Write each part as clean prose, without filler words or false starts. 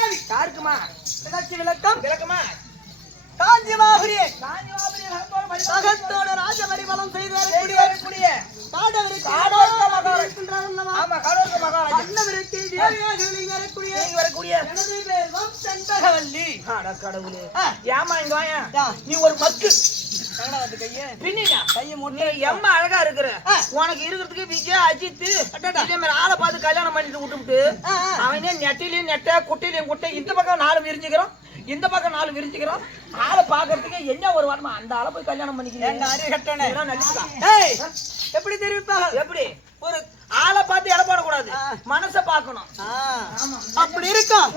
யாருக்குமா இதற்கு விளக்கம் விளக்கமா காஞ்சிமாபுரியே சகத்தோட ராஜ பரிமளம் செய்து வரக்கூடிய காடவருக்கு அன்னவருக்கு வரக்கூடிய எனது பேரும் செண்பகவல்லி. கடவுளே ஏமா இங்க வாயா நீ ஒரு மக்கு எம்மா அழகா இருக்கிற உனக்கு இருக்கிறதுக்கு விஜய் அஜித் இதே மாதிரி ஆளை பார்த்து கல்யாணம் பண்ணிட்டு விட்டுவிட்டு அவனே நெட்டிலையும் நெட்ட குட்டையிலையும் குட்டை இந்த பக்கம் 4 விரிஞ்சுக்கிறோம் இந்த பக்கம் 4 விரிஞ்சுக்கிறோம் ஆளை பாக்குறதுக்கு என்ன ஒரு வாரமா அந்த ஆளை போய் கல்யாணம் பண்ணிக்கிறேன் எப்படி தெரிவிப்பாங்க? எப்படி ஒரு ஆளை பார்த்து இட போடக்கூடாது மனசை பார்க்கணும் அப்படி இருக்கும்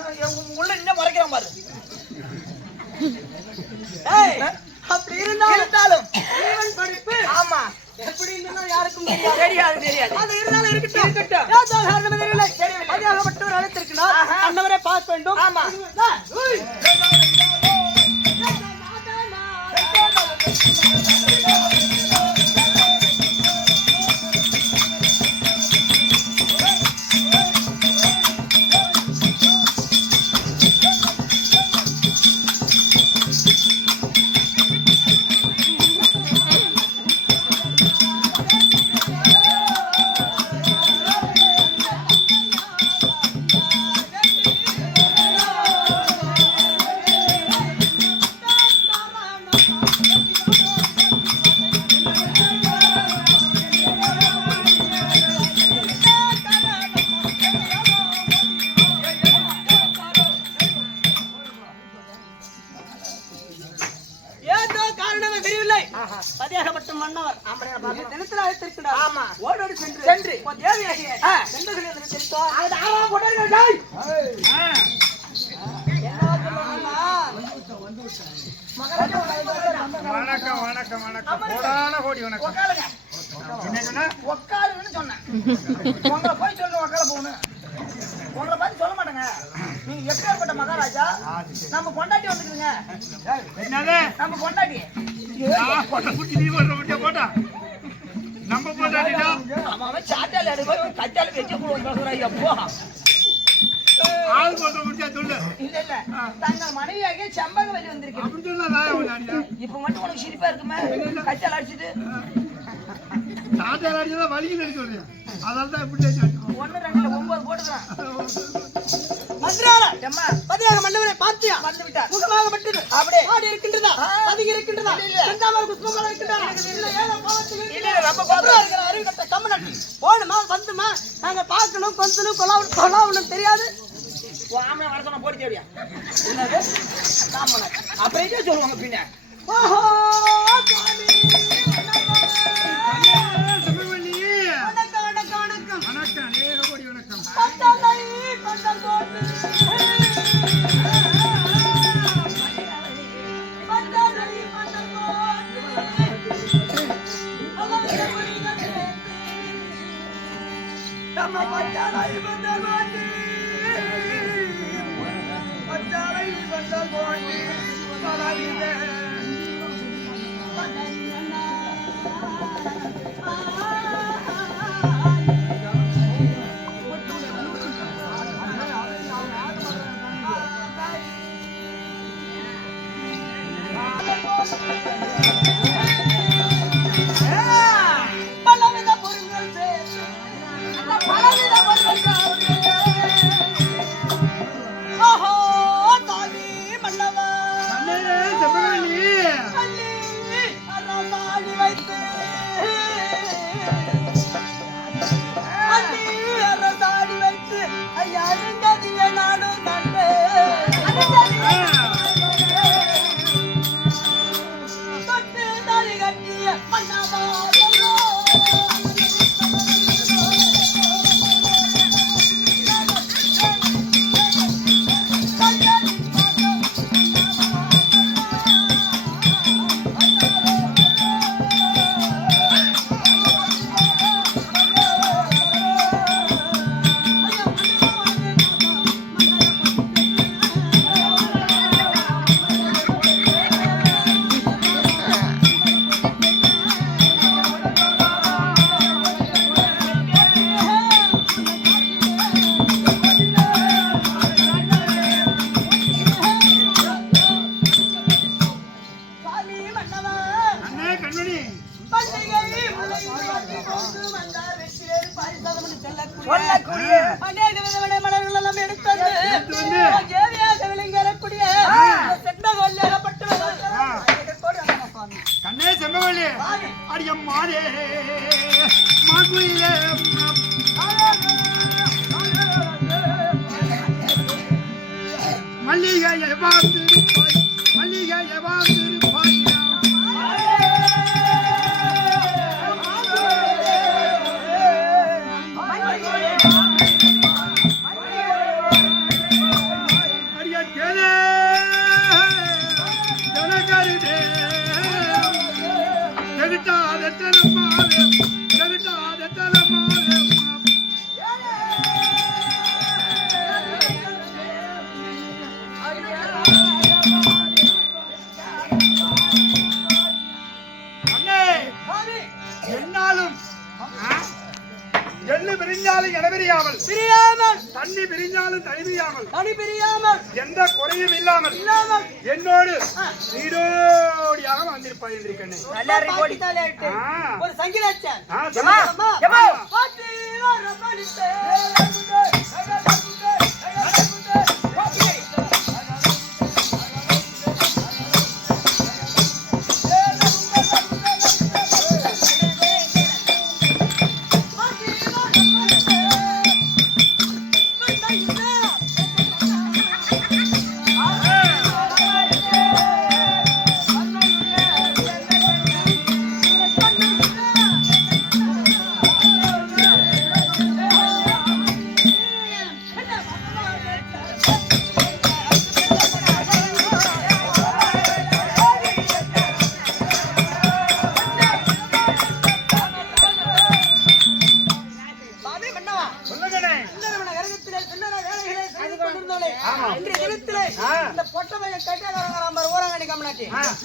உள்ள இன்னும் மறைக்கிறான் பாரு அப்படி இருந்தாலும் படிப்பு ஆமா எப்படி யாருக்கும் தெரியாது அது இருந்தாலும் இருக்கட்டும் அதிகப்பட்டவர் அழைத்திருக்கிறார் அன்னவரை பார்க்க வேண்டும். ஆமா பதியாகப்பட்ட மன்னவர் தினத்தில் அழைத்திருக்கிறார். ஆமா ஓடோடு சென்று தேவையாகிய வணக்கம் வணக்கம் வணக்கம் கோடான கோடி வணக்கம். என்ன சொன்ன? உட்காருன்னு சொன்னேன். உங்களை போய் சொல்ல உட்கார போகணும். உங்களை பத்தி சொல்ல மாட்டேங்க. நீங்க எப்பேற்பட்ட மகாராஜா? நம்ம பொண்டாட்டி வந்துக்குதுங்க. என்னது? நம்ம பொண்டாட்டி. நீ போட்டா நம்ம பொண்டாட்டிடா. அவன் சாட்டால எடுத்து கச்சால வச்சு போடுறான். எப்போ ஆள் போட்ட முடிச்சா சொல்லு. இல்ல இல்ல தங்கள் மனைவியாக செம்பகவல்லி வந்திருக்கு. அப்படி சொன்னா இப்ப மட்டும் உனக்கு சிரிப்பா இருக்குமே கச்சால அடிச்சுட்டு சாட்டால அடிச்சதா வலிக்கு சொல்றேன். அதனால தான் இப்படி 1 2 9 போட்டுக்கிறான். பதியாக மன்னவரை பார்த்தியா? வந்து விட்டார். முகமாகப்பட்டது அப்படியே ஆடி இருக்கின்றதா? பதுங்கி இருக்கின்றதா? செந்தாமரை புஷ்பமாக இருக்கின்றதா? ரொம்ப பாத்துறோம். அறிவுகட்ட கம்மனட்டி போணுமா வந்துமா நாங்க பார்க்கணும் கொஞ்சம் கொலாவணும் தெரியாது. ஆமா வர சொன்னா போடி தேடியா என்னது சாமன அப்படியே சொல்லுவாங்க பின்ன. ஓஹோ வணக்கம் வணக்கம் வணக்கம் வணக்கம் நேர கோடி வணக்கம். பந்தலை பந்தல் போட்டு பந்தலை பந்தல் போட்டு நம்ம பந்தலை பந்தல் போட்டு பந்தலை பந்தல் போட்டு பலவித பலவித பொருள்கள் சேர்த்து பலவித ஓஹோ தாதி மன்னவா அரசாணி வைத்து அரசாணி வைத்து ஐயா நதிய நாடும் கண்டு அடியம்மானே மாங்குயிலே மல்லிகை வாழ்ந்திருப்பாய் மல்லிகை வாழ்ந்திருப்பாய் தண்ணி பிரிஞ்சாலும் தனி பிரியாமல் எந்த குறையும் இல்லாமல் என்னோடு நீடோடியாக வந்திருப்பாய் என்று ஒரு சங்கீதாச்சான்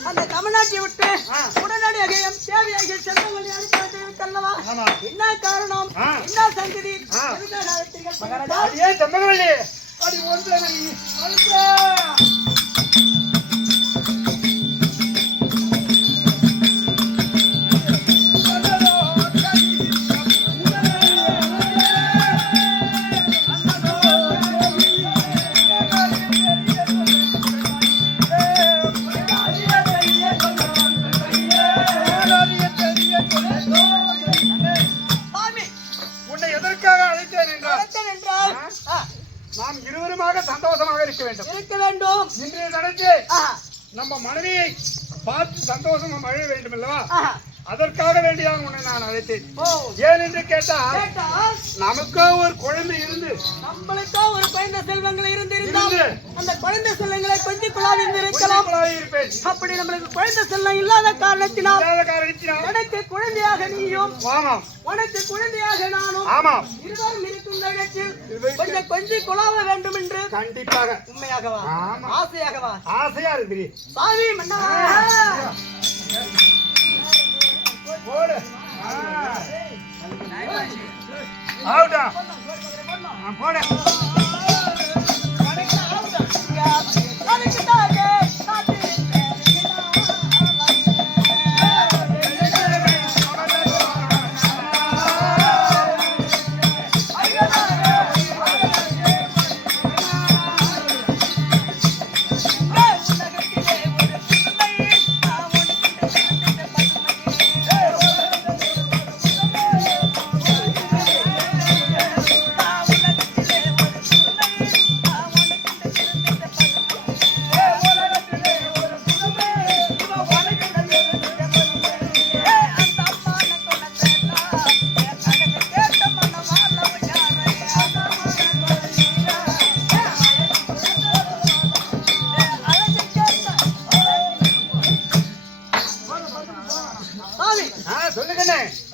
அந்த தமிழ்நாட்டை விட்டு உடனடியாக சேவையாக செல்வங்களை அனுப்பல்லவா என்ன காரணம் என்ன சங்கதி நாம் இருவருமாக சந்தோஷமாக இருக்க வேண்டும் இன்றைய நடத்தி நம்ம மனைவியை பார்த்து சந்தோஷமா மழ வேண்டும் அல்லவா அதற்காக வேண்டியாக உன்னை நான் அழைத்தேன் ஏன் என்று கேட்டால் நமக்கோ ஒரு குழந்தை இருந்து நம்மளுக்கோ ஒரு குழந்தை செல்வங்கள் இருந்திருந்தால் அந்த குழந்தை செல்வங்களை கொஞ்சம் குழாவி இருக்கலாம் அப்படி நம்மளுக்கு குழந்தை செல்வம் இல்லாத காரணத்தினால் எனக்கு குழந்தையாக நீயும் உனக்கு குழந்தையாக நானும் இருவரும் இருக்கும் இடத்தில் கொஞ்சம் கொஞ்சம் குழாவ வேண்டும் என்று கண்டிப்பாக உண்மையாகவா ஆசையாகவா ஆசையா இருக்கு சாமி மன்னா போடு ஆவுடா போடு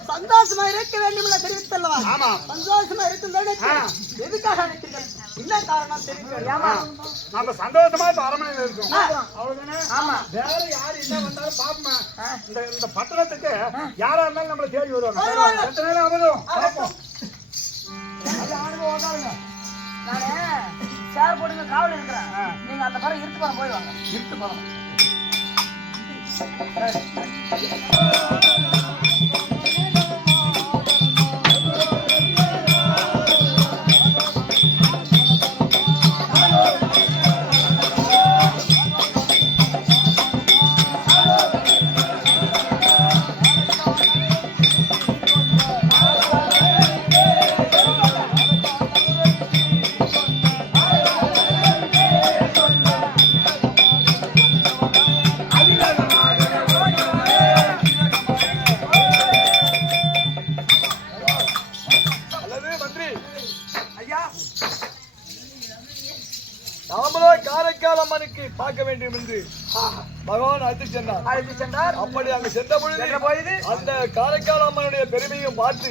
சந்தோஷமா இருக்க வேண்டும் என தெரிவித்தல்லவா சந்தோஷமா இருக்கும் எதுக்காக அழைத்தீர்கள் என்ன காரணம் தெரிவிக்கிறீங்க நம்ம சந்தோஷமா அரமனையில் இருக்கோம் அவ்வளவுதானே வேற யாரு என்ன வந்தாலும் பாப்போமா இந்த பட்டணத்துக்கு யாரா இருந்தாலும் நம்மள தேடி வருவாங்க எத்தனை நேரம் ஆகுதும் பாப்போம் நானே சேர் போடுங்க காவல் இருக்கிறேன் நீங்க அந்த படம் இருட்டு படம் போய் வாங்க இருட்டு படம் நாமளோ காரைக்கால் அம்மனுக்கு பார்க்க வேண்டும் என்று பகவான் அழைத்து சென்றார். அப்படி அங்கு சென்ற பொழுது அந்த காரைக்கால் அம்மனுடைய பெருமையும் பார்த்து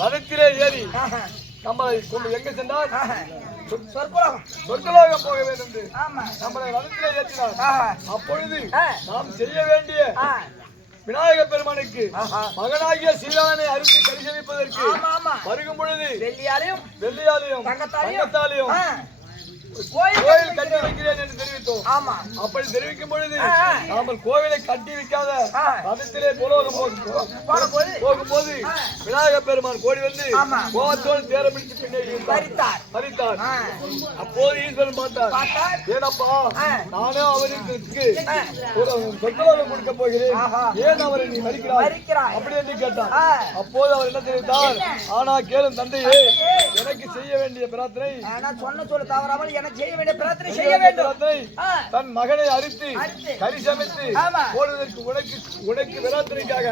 ரதத்திலே ஏறி நம்மளை கொண்டு எங்க சென்றார்? சொர்க்கலோகம் போக வேண்டும் என்று நம்மளை ரதத்திலே ஏற்றினார். அப்பொழுது நாம் செய்ய வேண்டிய விநாயக பெருமானுக்கு மகனாகிய சீரானை அரிசி கரிசமிப்பதற்கு வருகும் பொழுது வெள்ளியாலையும் தங்கத்தாலையும் கோயில் கட்டி வைக்கிறேன் என்று தெரிவித்தோம். அப்படி தெரிவிக்கும் பொழுது நாமல் கோவிலை கட்டி வைக்காத ரதத்திலே புலோகம் போகும்போது விநாயகர் பெருமான் கோடி வந்து கோவத்தோடு தேர பிடித்து பின்னாடி பறித்தார். அப்போது ஈஸ்வரன் பார்த்தார், ஏனப்பா நானே அவருக்கு சொர்க்கலோகம் கொடுக்க போகிறேன், ஏன் அவரை நீ மறிக்கிறாய் அப்படி என்று கேட்டார். அப்போது அவர் என்ன தெரிவித்தார், ஆனா கேளும் தந்தையே, எனக்கு செய்ய வேண்டிய பிரார்த்தனை சொன்ன சொல்ல தவறாமல் எனக்கு செய்ய வேண்டிய பிரார்த்தனை செய்ய வேண்டும். தன் மகனை அரித்து கறி சமைத்து போடுவதற்கு உனக்கு பிரார்த்தனைக்காக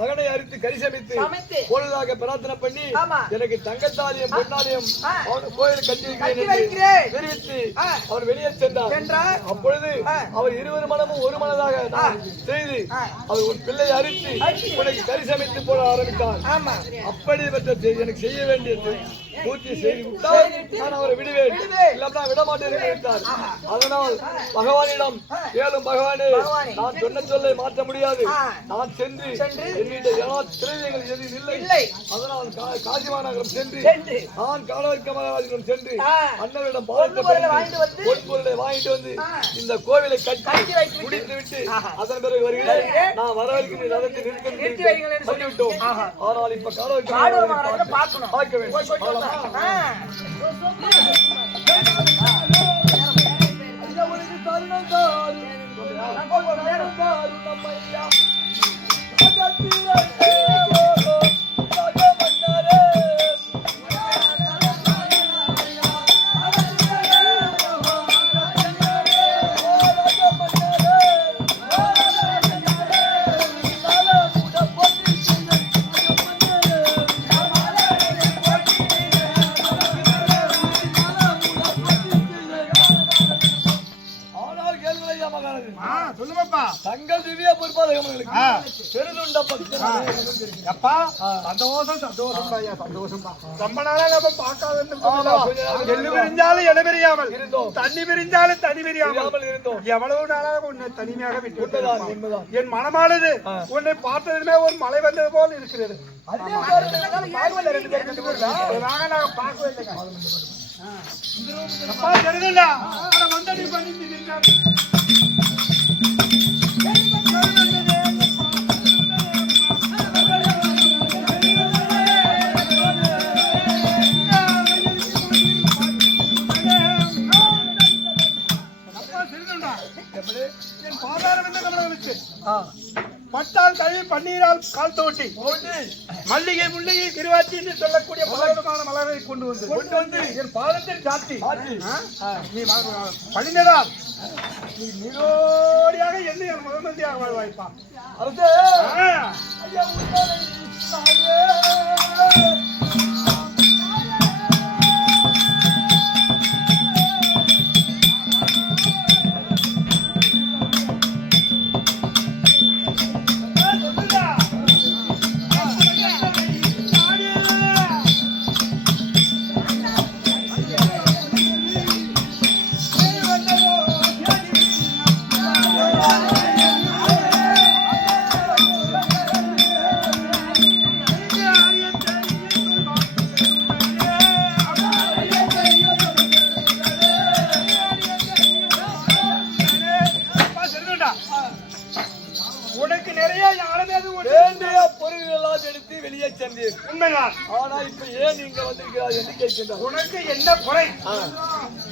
மகனை அரித்து கறி சமைத்து போடுவதாக பிரார்த்தனை பண்ணி எனக்கு தங்கத்தாலையும் பொன்னாலையும் கோயில் கட்டி வைக்கிறேன் என்று தெரிவித்து அவர் வெளியே சென்றார். அப்பொழுது அவர் இருவர் மனமும் ஒரு மனதாக செய்து அவர் ஒரு பிள்ளை அரித்து உனக்கு கறி சமைத்து போட ஆரம்பித்தார். அப்படிப்பட்ட எனக்கு செய்ய வேண்டியது பூர்த்தி செய்து விட்டால் நான் அவரை விடுவேன், இல்லைன்னா விட மாட்டேன் என்றார். அதனால் பகவானிடம் கேளும், பகவானே நான் சொன்ன சொல்லை மாற்ற முடியாது, நான் சென்று என்னுடைய திரவியங்கள் எதுவும் இல்லை, அதனால் காசி மாநகரம் சென்று நான் காலவர்க்க மகாராஜிடம் சென்று அண்ணனிடம் பொன்பொருளை வாங்கிட்டு வந்து இந்த கோவிலை கட்டி முடித்து விட்டு அதன் பிறகு வருகிறேன், நான் வரவழைக்கு ரதத்தை நிறுத்தி சொல்லிவிட்டோம். ஆனால் இப்ப காலவர்க்க பார்க்க வேண்டும். தங்கள் திவ்ய பொறுப்பாளர்களுக்கு ரொம்ப நாளா நம்ம பார்க்காத எள்ளு பிரிஞ்சாலும் எடை பிரியாமல் இருந்தோம், தண்ணி பிரிஞ்சாலும் தனி பிரியாமல் இருந்தோம். எவ்வளவு நாளாக உன்னை தனிமையாக விட்டு என் மனமானது உன்னை பார்த்ததுமே ஒரு மழை வந்தது போல் இருக்கிறது. பட்டால் கழுவி பன்னீரால் கால் தோட்டி மல்லிகை முல்லிகை திருவாச்சி என்று சொல்லக்கூடிய பலவிதமான மலரை கொண்டு வந்து என் பாதத்தில் சாத்தி நீ பணிந்ததால் நீ நிரோடியாக என்ன என் முதல்மந்தியாக வாழ்வாய்ப்பான். உனக்கு நிறைய வேண்டிய பொருள்கள் எல்லாம் எடுத்து வெளியே சென்றீர், உண்மைதான். ஆனா இப்ப ஏன் நீங்க வந்திருக்கிறார் என்று கேட்கின்றார். உனக்கு என்ன குறை,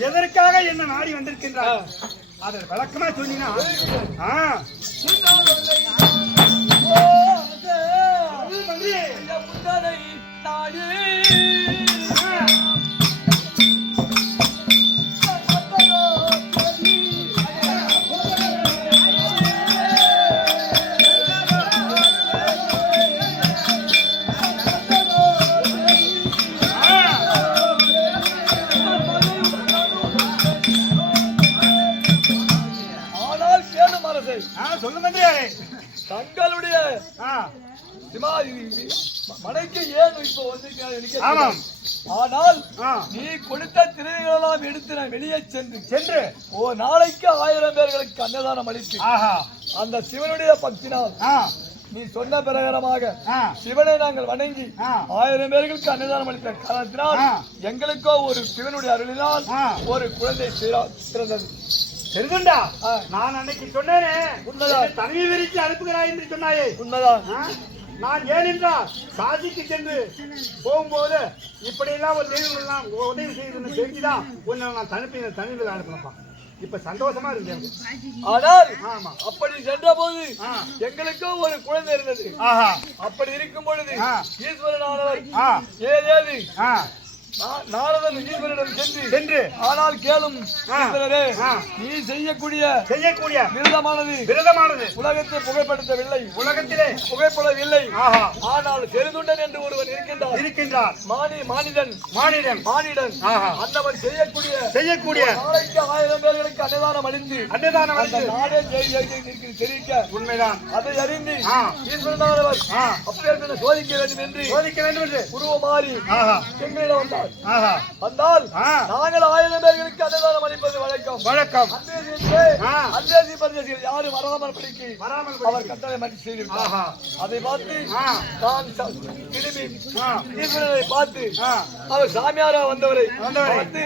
எதற்காக என்ன நாடி வந்திருக்கின்றார், அதை விளக்கமா சொன்னீங்கன்னா சொல்லு மந்திரியாரே. தங்களுடைய மனைக்கு ஏன் இப்போ வந்து ஆமாம். ஆனால் ஆ. நீ கொடுத்த திரைகளெல்லாம் எடுத்து நான் வெளியே சென்று நாளைக்கு 1000 பேர்களுக்கு அன்னதானம் அளித்து அந்த சிவனுடைய பக்தினால் நீ சொன்ன பிரகாரமாக சிவனை நாங்கள் வணங்கி 1000 பேர்களுக்கு அன்னதானம் அளித்த காரணத்தினால் எங்களுக்கோ ஒரு சிவனுடைய அருளினால் ஒரு குழந்தை பிறந்தது. தெரிந்துண்டா? நான் அன்னைக்கு சொன்னேனே, உண்மைதான். தனியை விரித்து அனுப்புகிறாய் என்று சொன்னாயே. உண்மைதான். நான் ஏனென்றால் சாதிக்கு சென்று போகும்போது இப்படி எல்லாம் ஒரு தெய்வங்கள்லாம் உதவி செய்து தெரிஞ்சுதான் உன்னை நான் தனிமையில் அனுப்பினப்பா. இப்ப சந்தோஷமா இருக்கு. ஆனால் ஆமா, அப்படி சென்ற போது எங்களுக்கும் ஒரு குழந்தை இருந்தது. அப்படி இருக்கும் பொழுது ஈஸ்வரனானவர் ஏதேது நாரதன் ஈஸ்வரிடம் சென்று ஆனால் கேளும் ஈஸ்வரரே, நீ செய்யக்கூடிய விரதமானது உலகத்தை புகைப்படுத்தவில்லை, உலகத்திலே புகைப்படவில்லை. ஆனால் செருதுண்டன் என்று ஒருவன் இருக்கின்றார். மானிடன் அந்தவன் செய்யக்கூடிய நாளைக்கு 1000 பேர்களுக்கு அன்னதானம் அளித்து நாடே தெரிவிக்க உண்மைதான். அதை அறிந்து ஈஸ்வரனானவர் அப்பேற்பட்ட சோதிக்க வேண்டும் என்று உருவமாறி எங்களிடம் வந்தார். வந்தால் நாங்கள் 1000 பேர்களுக்கு அன்னதானம் அளிப்பது வழக்கம். அந்தேசி பரிசேசிகள் யாரும் வராமல் படிக்கு அவர் கட்டளை மாற்றி செய்திருக்கிறார். அதை பார்த்து நான் திரும்பி ஈஸ்வரனை பார்த்து அவர் சாமியாரா வந்தவரை பார்த்து,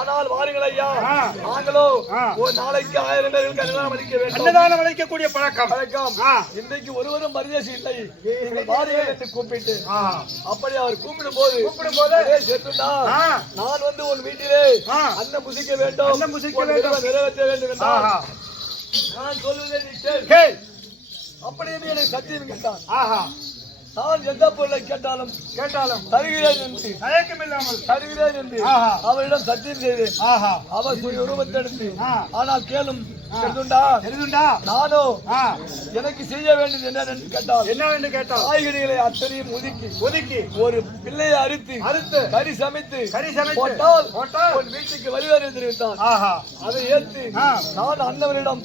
ஆனால் வாருங்கள் ஐயா, நாங்களோ ஒரு நாளைக்கு 1000 பேர்களுக்கு அன்னதானம் அளிக்க வேண்டும், அன்னதானம் அளிக்கக்கூடிய பழக்கம். இன்றைக்கு ஒருவரும் பரிசேசி இல்லை, நீங்கள் வாருங்கள் என்று கூப்பிட்டு அப்படி அவர் கூப்பிடும் போது நான் வந்து உன் வீட்டிலே அன்னம் புசிக்க வேண்டும், நிறைவேற்ற வேண்டும் என்றால் நான் சொல்வதை நீ கேள். அப்படி என்று எனக்கு சத்தியம் கேட்டான். நான் எந்த பொருளை கேட்டாலும் தருகிறேன் என்று தருகிறேன் என்று அவரிடம் சத்தியம் செய்தேன். அவர் உருவத்தெடுத்து ஆனால் கேளும் தெரிந்துண்டா நானோ எனக்கு செய்ய வேண்டியது என்னவென்று கேட்டால் காய்கறிகளை அத்தனையும் ஒதுக்கி ஒரு பிள்ளையை அறுத்து கறி சமைத்து போட்டால் உன் வீட்டுக்கு வருவார் என்று தெரிவித்தார். அதை ஏற்று நான் அன்னவரிடம்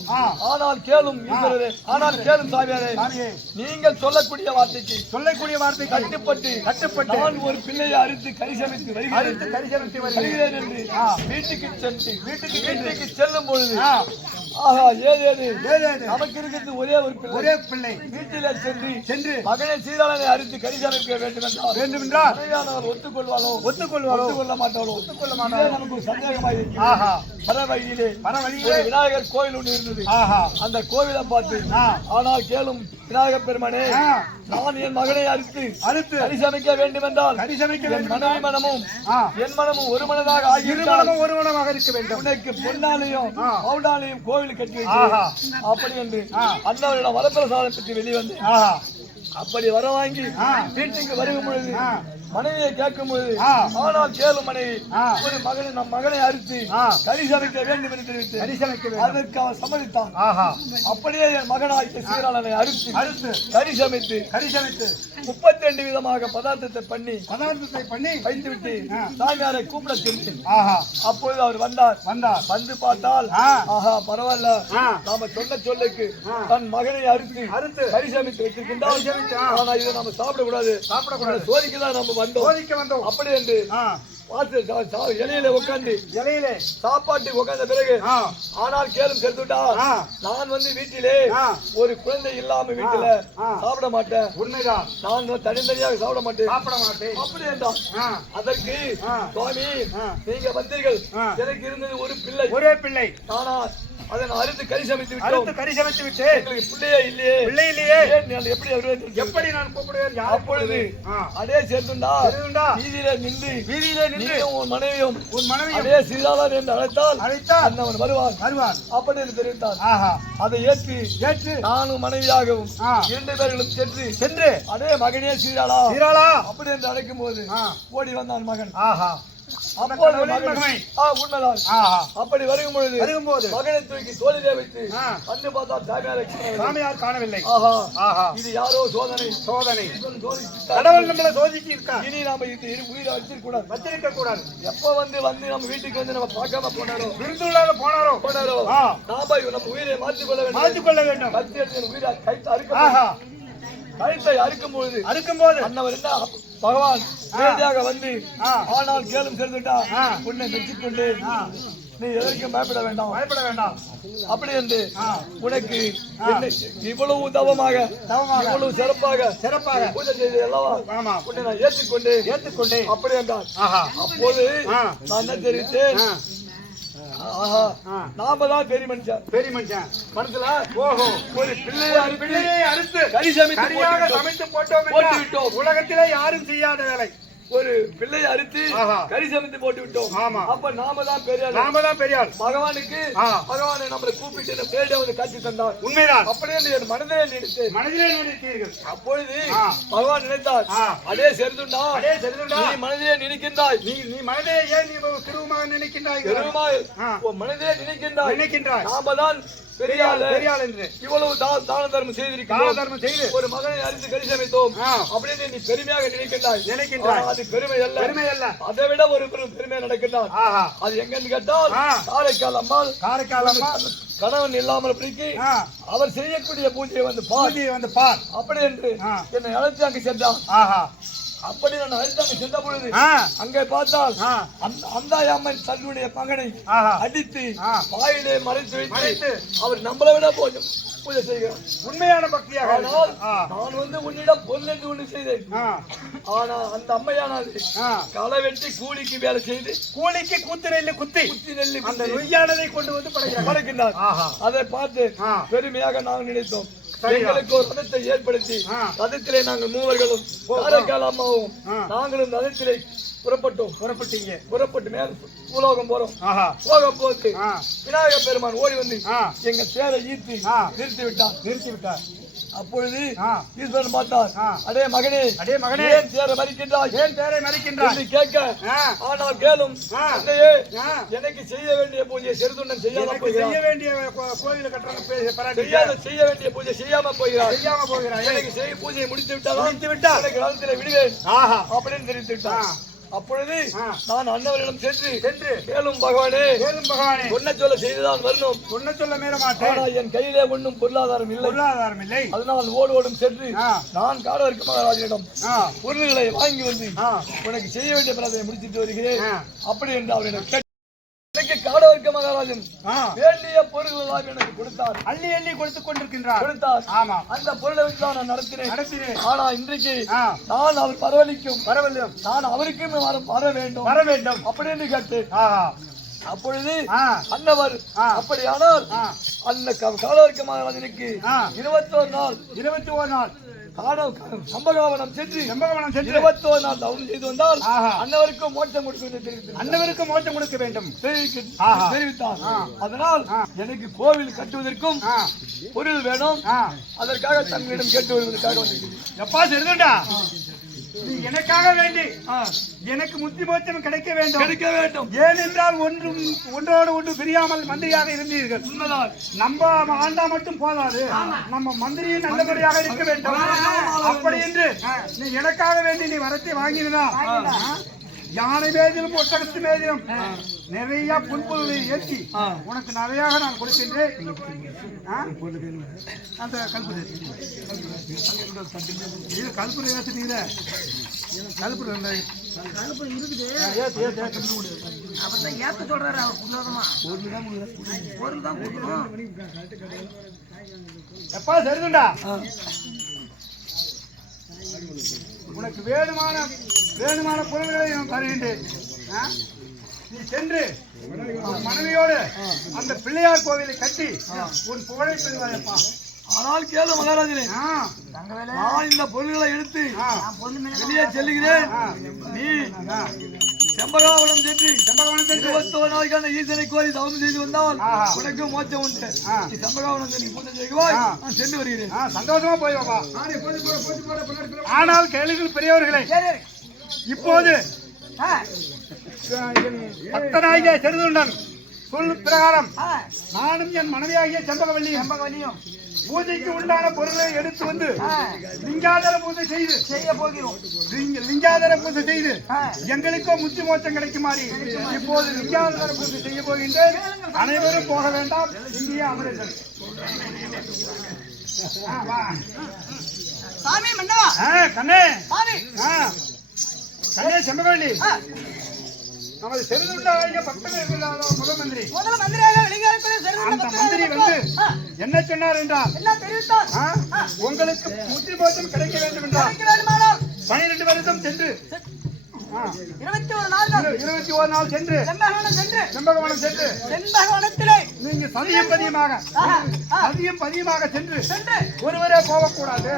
ஆனால் கேளும் ஈஸ்வரரே, ஆனால் கேளும் சாமியாரே, நீங்கள் சொல்லக்கூடிய வார்த்தைக்கு கட்டுப்பட்டு நான் ஒரு பிள்ளையை அறுத்து கறி சமைத்து வருகிறேன் என்று வீட்டுக்கு செல்லும் பொழுது நமக்கு இருக்கிறது ஒரே பிள்ளை. வீட்டிலே சென்று மகனை சீராளனை அறுத்து கரிசமைக்க வேண்டும் என்றால் ஒத்துக்கொள்ள மாட்டாளோ நமக்கு ஒரு சந்தேகமாக வர வழியிலே விநாயகர் கோவில் ஒன்று இருந்தது. அந்த கோவிலை பார்த்து ஆனால் கேளும் விநாயகர் பெருமானே, நான் என் மகனை அறுத்து கரிசமைக்க வேண்டும் என்றால் என் மனமும் ஒரு மனதாக இருக்க வேண்டும். உனக்கு பொன்னாலையும் பவுடாலையும் கோவில் கட்டி வைத்து அப்படி என்று அண்ணாவிடம் வரப்பிரசாதம் பெற்று வெளிவந்து அப்படி வர வாங்கி வீட்டுக்கு வருகும் பொழுது மனைவியை கேட்கும் பொழுது ஆனால் கேளும் மனைவி ஒரு மகனை அறுத்து கறி சமைக்க வேண்டும் என்று தெரிவித்து அதற்கு அவன் சம்மதித்தான். அப்படியே என் மகனாகிய சீராளனை அறுத்து கறி சமைத்து 32 விதமாக பதார்த்தத்தை பண்ணி வைத்துவிட்டு சாமியாரை கூப்பிட சென்றேன். அப்பொழுது அவர் வந்தார். வந்து பார்த்தால் பரவாயில்ல, நாம சொன்ன சொல்லுக்கு தன் மகனை அறுத்து கறி சமைத்து வைத்திருக்கின்றார். ஆனா இதை நம்ம சாப்பிடக்கூடாது, சோதிக்கதான் நம்ம வந்தோம் அப்படி என்று இலையில உட்கார்ந்து சாப்பாட்டுக்கு உட்கார்ந்த பிறகு ஆனால் கேளும் செலுத்துட்டா நான் வந்து வீட்டிலே ஒரு குழந்தை இல்லாம வீட்டுல சாப்பிட மாட்டேன். உண்மைதான், நான் தனித்தனியாக சாப்பிட மாட்டேன் அப்படி என்றான். அதற்கு சுவாமி, நீங்க வந்தீர்கள், எனக்கு இருந்தது ஒரே பிள்ளை. ஆனால் அதை அறுத்து கறி சமைத்து விட்டு எங்களுக்கு பிள்ளையே இல்லையே எப்படி நான் கூப்பிடுவேன்? அப்பொழுது அதே சேர்த்துண்டா வீதியிலே நின்று உன் மனைவியும் அதே சீதாளன் என்று அழைத்தால் அண்ணவன் வருவான் அப்படி என்று தெரிவித்தார். அதை ஏற்று நானும் மனைவியாகவும் 2 பேர்களும் சென்று அதே மகனே சீராளா அப்படி என்று அழைக்கும் போது ஓடி வந்தான் மகன். அப்போது கடவுளின் மகன் மகனை. உண்மைதான். ஆஹா. அப்படி வருகும்போது மகனை தூக்கி தோளிலே வைத்து ஆ. வந்து பார்த்தா சாமியாரை காணவில்லை. சாமியார் காணவில்லை. ஆஹா, ஆஹா. இது யாரோ சோதனை. சோதனை. இவன் சோதித்தார். கடவுள் நம்மளை சோதிச்சு இருக்கா. இனி நாம இது உயிரை வச்சிருக்க கூடாது. வச்சிருக்க கூடாது. எப்ப வந்து நம்ம வீட்டுக்கு வந்து நம்ம பார்க்காம போனாரோ விருந்துள்ளாத போனாரோ நாம நம்ம உயிரை மாற்றிக் கொள்ள வேண்டும். மாற்றிக்கொள்ள வேண்டும். கத்தி எடுத்து உயிரை கைத்து ஆஹா. கழுத்தை அறுக்கும் பொழுது அறுக்கும்போது அன்னவர் என்ன பகவான் நேரடியாக வந்து ஆ. ஆனால் கேளும் சேர்ந்துட்டா ஆ. உன்னை மெச்சிக்கொண்டு நீ எதற்கும் பயப்பட வேண்டாம் பயப்பட வேண்டாம். அப்படி என்று ஆ. உனக்கு என்னை இவ்வளவு தவமாக இவ்வளவு சிறப்பாக பூஜை செய்து அல்லவா ஆமா. உன்னை நான் ஏற்றுக்கொண்டு அப்படி என்றார். ஆஹா. அப்போது ஆ. நான் என்ன தெரிவித்தேன், ஆஹா, நாம தான் பெரிய மனுஷன். பெரிய மனுஷன் மனசுல ஓஹோ. ஒரு பிள்ளையை அறுத்து கறி சமைத்து கரியாக சமைத்து போட்டு விட்டோம். உலகத்திலே யாரும் செய்யாத வேலை. ஒரு பிள்ளையை அறுத்து ஆஹா. கறி சமைத்து போட்டு விட்டோம். ஆமா. அப்ப நாம தான் பெரிய ஆளு. நாம தான் பெரிய ஆள். பகவானுக்கு பகவானை நம்மளை கூப்பிட்டு இந்த பேரை வந்து காட்சி தந்தார். உண்மைதான். அப்படியே என் மனதிலே நினைத்து மனதிலே நினைத்தீர்கள். அப்பொழுது பகவான் நினைத்தார், அடே செருதுண்டா, அடே செருதுண்டா, நீ மனதிலே நினைக்கின்றாய். நீ மனதிலே ஏன் நீ திருவுமாக நினைக்கின்றாய்? பெருமாள் உன் மனதிலே நினைக்கின்றாய். நாம தான் பெரிய ஆள் என்று இவ்வளவு தான தர்மம் செய்திருக்கிறோம். ஒரு மகனை அறிந்து கறி சமைத்தோம் அப்படின்னு நீ பெருமையாக நினைக்கின்றாய். அது பெருமை அல்ல. அதை விட ஒரு பெருமை நடக்கின்றார். அது எங்கன்னு கேட்டால் காரைக்கால் அம்மாள் கணவன் இல்லாமல் பிடிக்கி அவர் செய்யக்கூடிய பூஜையை வந்து பார் அப்படி என்று என்னை அழைத்து அங்கு சென்றான். அப்படி நான் அழைத்து அங்கு சென்ற பொழுது அங்கே பார்த்தால் அந்த அம்மன் தன்னுடைய மகனை அடித்து வாயிலே மறைத்து வைத்து அவர் நம்மளை விட போதும் பூஜை செய்கிறார். உண்மையான பக்தியாக. நான் வந்து உன்னிடம் பொருள் என்று ஒண்ணு செய்தேன். ஆனா அந்த அம்மையானது களை வெட்டி கூலிக்கு வேலை செய்து கூலிக்கு குத்து நெல்லு அந்த நொய்யானதை கொண்டு வந்து படைக்கின்றார். அதை பார்த்து பெருமையாக நாங்கள் நினைத்தோம். எங்களுக்கு ஒரு ரதத்தை ஏற்படுத்தி ரதத்திலே நாங்கள் மூவர்களும் காரைக்கால் அம்மாவும் நாங்களும் ரதத்திலே புறப்பட்டு மேல் பூலோகம் போறோம். போகும் போது விநாயகர் பெருமான் ஓடி வந்து எங்க தேரை ஈர்த்து நிறுத்தி விட்டார். அப்பொழுது ஈஸ்வரன் பார்த்தார், அடே மகனே ஏன் தேரை மறிக்கின்றாய் கேட்க, ஆனால் கேளும் எனக்கு செய்ய வேண்டிய பூஜையை செருதுண்டன் செய்ய வேண்டிய பூஜை செய்யாம போகிறார். எனக்கு பூஜையை முடித்து விட்டால் எனக்கு ரதத்திலே விடுவேன் அப்படின்னு தெரிவித்து விட்டார். அப்பொழுது நான் அண்ணவரிடம் சென்று கேளும் பகவானே ஒன்ன சொல்ல செய்துதான் வரணும், ஒன்ன சொல்ல மீற மாட்டேன். என் கையிலே ஒன்றும் பொருளாதாரம் இல்லை. அதனால் ஓடும் சென்று நான் காடவர்க்கு மகாராஜனிடம் பொருள்களை வாங்கி வந்து உனக்கு செய்ய வேண்டிய பிரார்த்தனை முடிச்சுட்டு வருகிறேன் அப்படி என்று அவரிடம் காடவர்க்க மகாராஜன் வேண்டிய பொருள்கள் எனக்கு கொடுத்தார். அள்ளி கொடுத்துக் கொண்டிருக்கின்றார். ஆமா, அந்த பொருளை வச்சு தான் நான் நடத்தினேன். ஆனா இன்றைக்கு நான் அவர் பரவலிக்கும் நான் அவருக்கும் வர வேண்டும் அப்படின்னு கேட்டேன். அப்பொழுது அன்னவர் அப்படியானால் அந்த காடவர்க்க மகாராஜனுக்கு 21 நாள் சம்பகாவனம் சென்று 21 நாள் தவம் செய்து வந்தால் அன்னவருக்கும் மோட்சம் கொடுக்க வேண்டும் தெரிவித்தார். அதனால் எனக்கு கோவில் கட்டுவதற்கும் பொருள் வேணும். அதற்காக தங்களிடம் கேட்டு வருவதற்காக வந்திருக்கிறேன். எப்பா செருதுண்டா, நீ எனக்காக வேண்டி எனக்கு முத்தி மோட்சம் கிடைக்க வேண்டும். ஏனென்றால் ஒன்றோடு ஒன்று பிரியாமல் மந்திரியாக இருந்தீர்கள். நம்ம ஆண்டா மட்டும் போதாது, நம்ம மந்திரியும் நல்லபடியாக இருக்க வேண்டும். அப்படி என்று நீ எனக்காக வேண்டி நீ வரத்தை வாங்கினா யானை மேதிலும் ஒட்டகத்து மேதிலும் நிறைய புல்பொருளை ஏற்றி உனக்கு நிறையாக நான் கொடுக்கின்றேன். அந்த கல்புரை ஏற்றுனீங்க கல்புரை இருக்குது. அவன் ஏற்க சொல்றாரு. அவர் புண்ணோதமா பொருள் தான் கொடுக்கணும். எப்பா சரிதுண்டா, உனக்கு வேணுமான பொருள்களை நான் தருகின்றேன். நீ சென்று மனைவியோடு அந்த பிள்ளையார் கோவிலை கட்டி உன் புகழை பெறுவாயப்பா. ஆனால் கேளு மகாராஜனே, நான் இந்த பொருள்களை எடுத்து வெளியே செல்லுகிறேன். நீ செம்பகாவனம் சென்று 21 நாளைக்கான ஈசனை கோரி தவம் செய்து வந்தால் உனக்கு மோட்சம் உண்டு. நீ செம்பகாவனம் சென்று பூஜை செய்வாய். நான் சென்று வருகிறேன். சந்தோஷமா போய்வாப்பா. ஆனால் கேளுங்கள் பெரியவர்களே, இப்போது என் பக்தனாகிய செருதுண்டன் சொல் பிரகாரம் நானும் என் மனைவியாகிய செம்பகவல்லியும் பூஜைக்கு உண்டான பொருளை எடுத்து வந்து லிங்காதர பூஜை செய்ய போகிறோம். லிங்காதர பூஜை செய்து எங்களுக்கோ முத்தி மோட்சம் கிடைக்குமாறு இப்போது லிங்காதர பூஜை செய்ய போகின்றேன். அனைவரும் போக வேண்டாம், இங்கேயே அமருங்கள். சாமி மன்னவா, கண்ணே சாமி, கண்ணே செம்பகவல்லி, நமது செருதுண்டாகிய பக்தர்கள் முதல் மந்திரியாக அந்த மந்திரி வந்து என்ன சொன்னார் என்றால், உங்களுக்கு முத்தி மோட்சம் கிடைக்க வேண்டும் என்றால் 12 வருஷம் சென்று 21 நாள் சென்று செம்பகவனம் சென்று நீங்க சதியும் பதியமாக சென்று ஒருவரே போகக்கூடாது.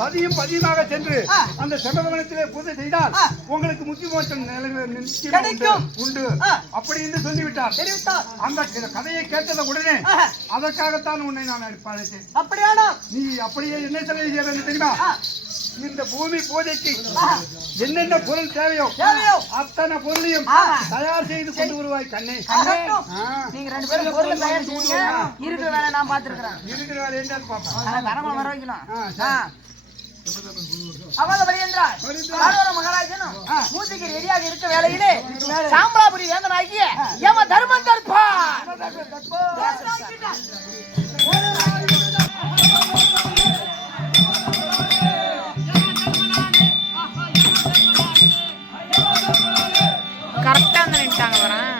சதியும் பதியமாக சென்று அந்த செம்பகவனத்திலே பூஜை செய்தால் உங்களுக்கு முத்தி மோட்சம் உண்டு அப்படின்னு சொல்லிவிட்டார். அந்த கதையை கேட்டத உடனே அதற்காகத்தான் உன்னை நான் அழைத்தேன். அப்படியானா நீ அப்படியே என்ன செய்ய வேண்டும் தெரியுமா? இந்த பூமி பூஜைக்கு என்னென்ன பொருள் தேவையோ அத்தனை பொருளையும் தயார் செய்து கொண்டு வருவாய் கண்ணே. நீங்க 2 பேரும் பொருள் தயார் செய்யுங்க. இருக்கிற வேலை நான் பாத்துக்கிறேன். இருக்கிற வேலை என்னன்னு பாப்பேன். தரமா வர வைக்கணும். அவதபடி என்றால் மகாராஜனும் பூஜைக்கு ரெடியாக இருக்க வேலையிலே சாம்பலாபுரி வேந்தனாகிய யம தர்மம் தர்பார் கரெக்டா வந்து நின்ட்டாங்க வரேன்.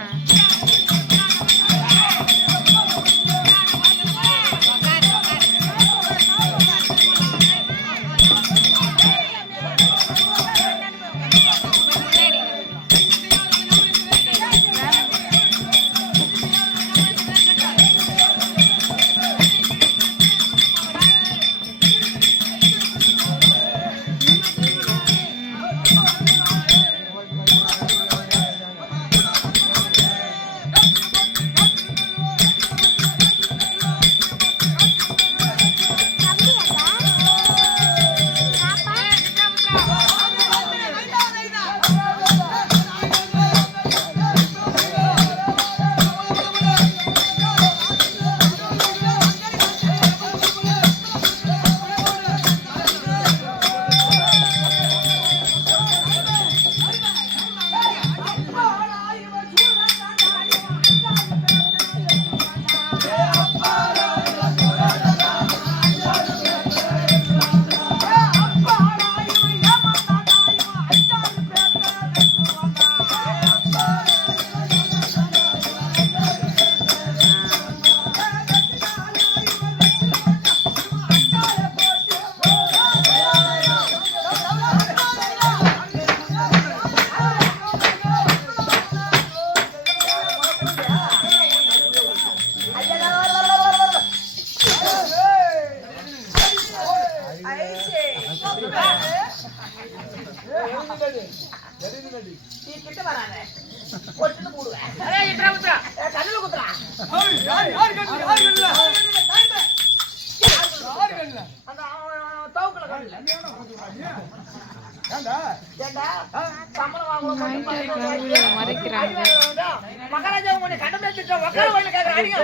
மகாராஜா உங்களை கண்டுபிடிச்ச உட்கார வழியில கேட்கறாங்க.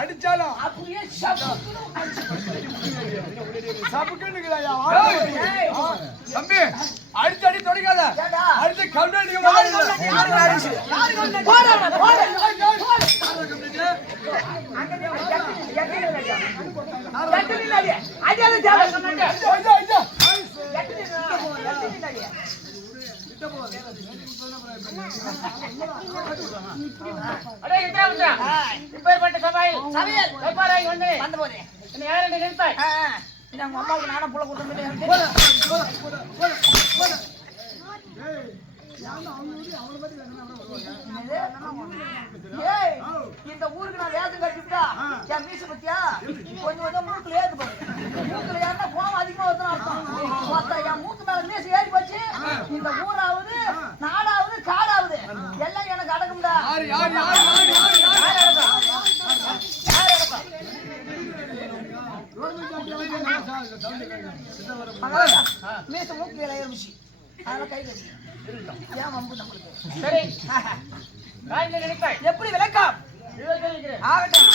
அடிச்சாலும் தம்பி அடிச்சடி தொடங்காத. அடிச்சு கல்வி அடே இந்தாவுடா இப்பேர்பட்ட சபையில் சபையில் வெப்பாராகி வந்தபோதே என்ன யாரே நினைத்தாய் இந்த உங்க அம்மாவுக்கு நானும் புள்ள கொடுத்தேன் இந்த ஊருக்கு நான் வேதம் கட்டிட்டா என் மீச பத்தியா கொஞ்சம் கொஞ்சம் மூக்குல ஏத்து பாரு மூக்குல ஏன்னா கோவம் அதிகமா வருதுன்னு அர்த்தம் என் மூக்கு மேல மீச ஏறி போச்சு இந்த ஊராவது நாடாவது காடாவது எல்லாம் எனக்கு அடக்கும்டா மீச மூக்கு மேல ஏறிச்சு அதெல்லாம் கை கட்டி ஏன் வம்பு நம்மளுக்கு சரி நான் நினைத்தாய் எப்படி விளக்கம் ஆகட்டும்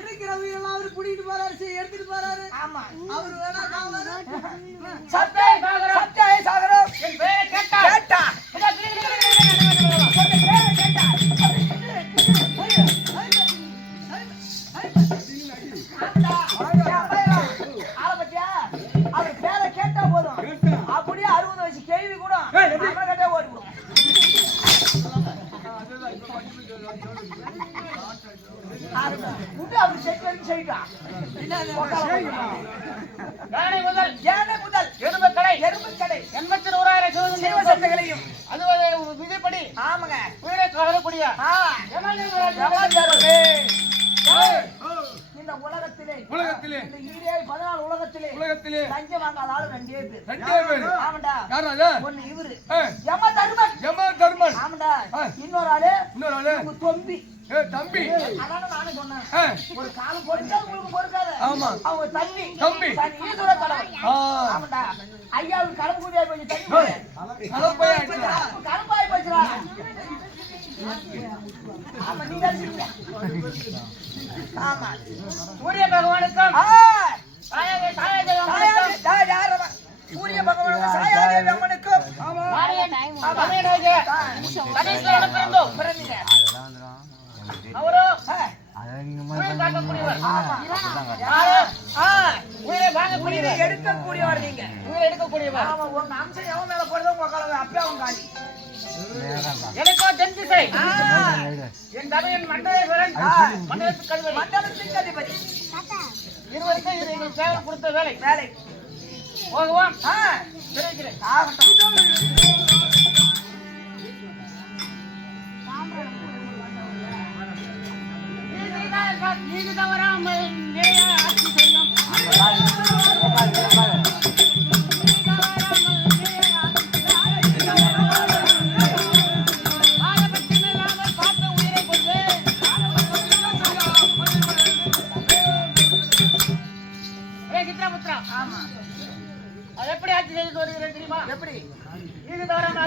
இருக்கிற உயிரெல்லாம் அவரு கூட்டிட்டு போறாரு எடுத்துட்டு போறாரு அவரு வேணா சத்தியாய சாகரம் கேட்டா அவர் பேரை கேட்டா போதும் அப்படியே 60 வயசு கேள்வி கூட கேட்டே ஓடிவிடும் அவர் செக் வரைக்கும் செய்யலாம் எருமை கடை எண்பத்தி 1,000 சட்டங்களையும் அது விதிப்படி ஆமாங்க உயிரை கவரக்கூடிய இந்த உலகத்திலே இந்த 14 உலகத்திலே லஞ்சம் வாங்காத ஆளு 2 பேர் ஆமாண்டா ஒன்னு இவரு யம தர்மன் ஆமாண்டா இன்னொரு ஆளு உங்க தம்பி அதான நானே சொன்னேன் ஒரு காலம் பொறுக்காது உங்களுக்கு பொறுக்காது அவங்க தம்பி ஈஸ்வர கடவுள் ஆமாண்டா ஐயாவுக்கு கடம்பு கூடியா கொஞ்சம் தண்ணி கடம்பாய் போச்சுடா ஆமா நீங்க ஆமா சூரிய பகவானுக்கும் சூரிய பகவானுக்கும் சாயாதேவி அம்மனுக்கும் எடுக்கக்கூடியவர் நீங்க எடுக்கக்கூடியவர் உங்க அம்சம் எவன் மேல போடுறது உங்க காலம் அப்பே அவங்க காலி எனக்கோ தென் திசை என் தலைவன் மண்டலத்துக்கு அதிபதி 20 எங்களுக்கு சேவை கொடுத்த வேலை போகுவோம் தெரிவிக்கிறேன் நீதி தவறாமல் ஆட்சி செய்யும்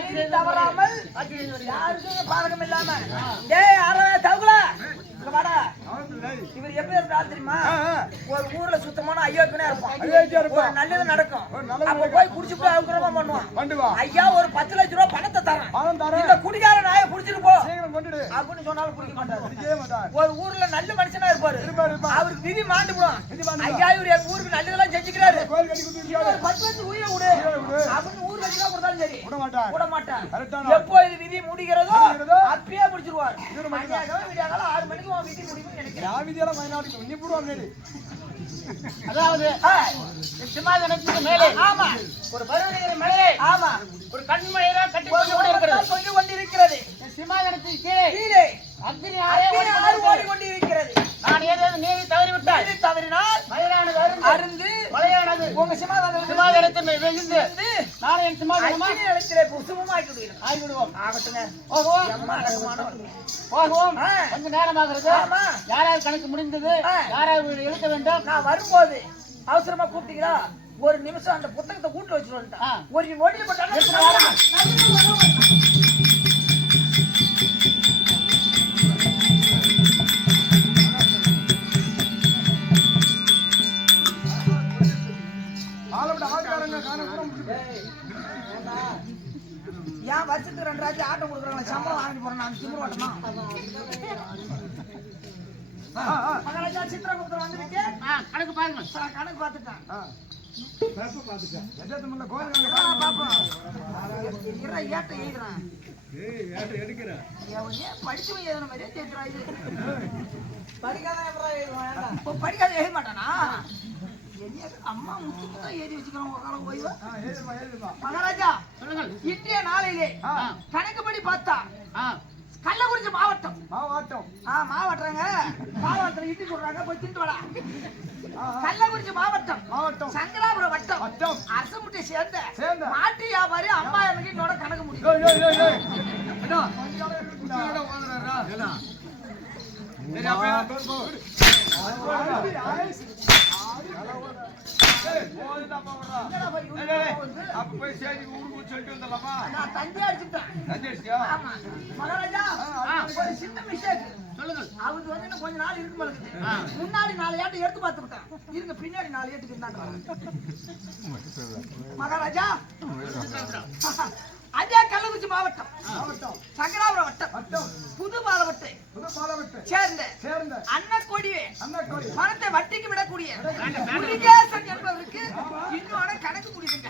நீதி தவறாமல் யாருக்கும் பாதகம் இல்லாம டேய் அரை தகுல இங்க வாடா. இவர் எப்படி இருந்தாலும் தெரியுமா? ஒரு ஊர்ல சுத்தமான ஐயோப்பினா இருப்பான். ஒரு நல்லது நடக்கும். அப்ப போய் குடிச்சுட்டு அவசரமா பண்ணுவான். ஐயா ஒரு 10 லட்சம் ரூபாய் பணத்தை தரேன். இந்த குடிகார நாயை புடிச்சிட்டு போ அப்படின்னு சொன்னாலும் குடிக்க மாட்டாரு. ஒரு ஊர்ல நல்ல மனுஷனா இருப்பாரு. அவருக்கு விதி மாண்டு போடும். ஐயா இவர் எங்க ஊருக்கு நல்லதெல்லாம் செஞ்சுக்கிறாரு. ஒரு 10 லட்சம் உயிரை விடு அப்படின்னு ஊர் லட்சம் கொடுத்தாலும் சரி விட மாட்டான். எப்போ இது விதி முடிகிறதோ அப்பயே முடிச்சிருவார். விடியாகாலம் 6 மணிக்கு விதி முடிவுன்னு நினைக்கிறேன். அதாவது சிம்மாசனத்துக்கு மேலே ஆமா ஒரு பருவநிலை மேலே ஆமா ஒரு கண்மலையில கட்டி கொண்டு கொண்டிருக்கிறது. சிம்மாசனத்துக்கு கீழே அக்னி ஆறு ஓடிக்கொண்டிருக்கிறது. நான் ஏதாவது நீதி தவறிவிட்டால் தவறினால் மலையானது அருந்து மலையானது உங்க சிம்மாசனத்தை விழுந்து நான் என் சிம்மாசனத்திலே புசுமமாக்கி ஆகிவிடுவோம். ஆகட்டுங்க போகுவோம். கொஞ்சம் நேரமாகிறது. யாராவது கணக்கு முடிந்தது யாராவது எழுத வேண்டும். நான் வரும்போது அவசரமா கூப்பிட்டீங்களா? ஒரு நிமிஷம் அந்த புத்தகத்தை கூட்டு வச்சுருவேன். ஒரு நொடியில் ஏன் வருஷத்துக்கு 2 ராஜ்யம் ஆட்டம் கொடுக்குறாங்க. சம்பளம் வாங்கிட்டு போறேன். நான் திமுரு வாட்டமா மகாராஜா சித்திரகுப்தர் வந்துருக்கேன். கணக்கு பாருங்க. கணக்கு பார்த்துட்டேன். படிச்சவன் எழுதுன மாதிரியே கேட்கிறா. இது படிக்காத எழுத மாட்டானா? அம்மா முத்துக்குதான் ஏறி வச்சுக்கிறோம். ஒரு காலம் ஓய்வா மகாராஜா இன்றைய நாளையிலே கணக்குப்படி பார்த்தா கள்ளக்குறிச்சி மாவட்டம் மாவட்டங்க மாவட்டத்துல இட்லி சொல்றாங்க. போய் திண்டு வாடா. கள்ளக்குறிச்சி மாவட்டம் சங்கராபுரம் வட்டம் அரசமுட்டை சேர்ந்த மாட்டு வியாபாரி அம்மா எனக்கு என்னோட கணக்கு முடியும். மகாராஜா ஒரு சின்ன மிஸ்டேக். அவருக்கு வந்து கொஞ்ச நாள் இருக்கு பழகுது. முன்னாடி 4 ஏட்டு எடுத்து பார்த்துக்கிட்டேன். இருங்க பின்னாடி 4 ஏட்டுக்கு இருந்தாங்க. மகாராஜா அதே கள்ளக்குறிச்சி மாவட்டம் சங்கராபுரம் வட்டம் புதுபாலவட்டை சேர்ந்த அன்னக்கொடி பணத்தை வட்டிக்கு விடக்கூடிய முருகேசன் என்பவருக்கு இன்னொரு கணக்கு முடியுங்க.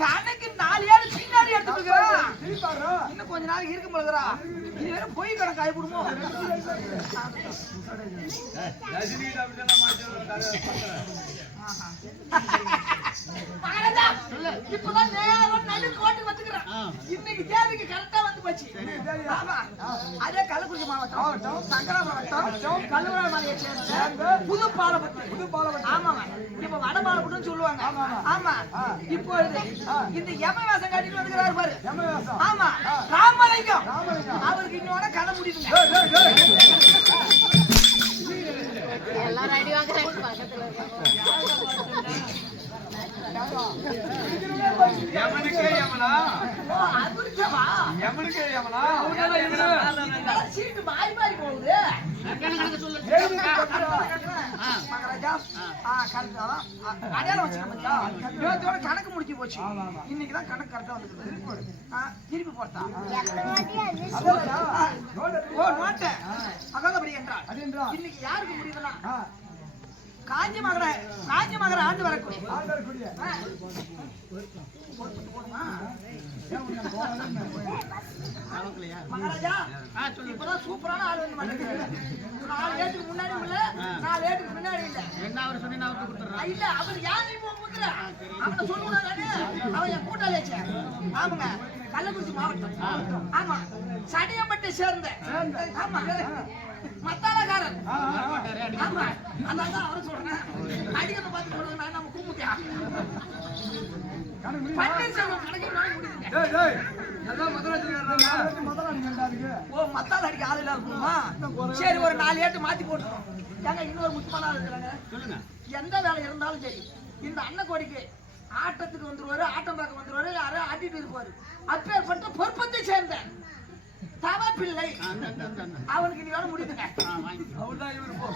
கணக்கு 4 ஏழு பின்னாடி எடுத்துட்டு இன்னும் கொஞ்ச நாளைக்கு இருக்கும் போதுரா. இது வேற பொய் கணக்கு ஆயிடுமோ? இப்பதான் நேரம் நடு கோட்டுக்கு வந்துக்கிறேன். இன்னைக்கு தேதிக்கு கரெக்டா வந்து போச்சு. அதே கள்ளக்குறிச்சி மாவட்டம் சங்கராபுரம் கல்லூரி மலையை சேர்ந்த புதுப்பாலப்பட்டு. ஆமாங்க இப்ப வடபாலப்பட்டுன்னு சொல்லுவாங்க. ஆமா இப்பொழுது இந்த யமவேசம் கட்டிட்டு வந்துக்கிறாரு பாரு. ஆமா ராமலிங்கம் அவருக்கு இன்னொரு கதை முடியுதுங்க. எல்லாரும் ஐடி வாங்குறாங்க பக்கத்துல. யமனுக்கே யமனா அதுக்குவா யமனுக்கே யமனா சீட்டு மாறி மாறி போகுது. கணக்கு சொல்லு மகாராஜா. கரெக்டா அடையாளம் வச்சுக்கோங்க. நேத்தோட கணக்கு முடிஞ்சு போச்சு. இன்னைக்கு தான் கணக்கு கரெக்டா வந்துருக்கு. திருப்பி போட்டா நோட்ட அகதபடி என்றால் இன்னைக்கு யாருக்கு முடியுதுன்னா காஞ்சி மகர ஆண்டு வரக்கூடிய மகாராஜா இப்பதான் சூப்பரான ஆள் வந்து மாட்டேங்குது. 4 ஏட்டுக்கு முன்னாடி இல்ல 4 ஏட்டுக்கு முன்னாடி இல்ல. என்ன அவர் சொன்னா அவருக்கு கொடுத்துறா இல்ல அவர் யாரை போகுதுற அவன சொல்லுவானே. அவன் என் கூட்டாளியாச்சே. ஆமாங்க கள்ளக்குறிச்சி மாவட்டம். ஆமா சடியம்பட்டை சேர்ந்த ஆமா மத்தாலகாரன். ஆமா அதான் அவரை சொல்றேன். அடிக்கத்தை பார்த்து சொல்லுங்க. நான் நம்ம கூப்பிட்டேன் பன்னீர்செல்வம் கணக்கு முடியுங்க. மத்தால அடிக்க ஆள் இல்ல இருக்குமா? சரி ஒரு 4 ஏட்டு மாத்தி போட்டுருவோம். ஏங்க இன்னொரு முக்கியமான ஆள் இருக்கிறாங்க. சொல்லுங்க. எந்த வேலை இருந்தாலும் சரி இந்த அன்னக்கோடிக்கு ஆட்டத்துக்கு வந்துருவாரு, ஆட்டம் பார்க்க வந்துருவாரு, யாரும் ஆட்டிட்டு இருப்பாரு. அப்பேற்பட்ட பொறுப்பத்தை சேர்ந்த தவ பிள்ளை அவனுக்கு இது வேலை முடியுதுங்க. அவர்தான் இவரு போ.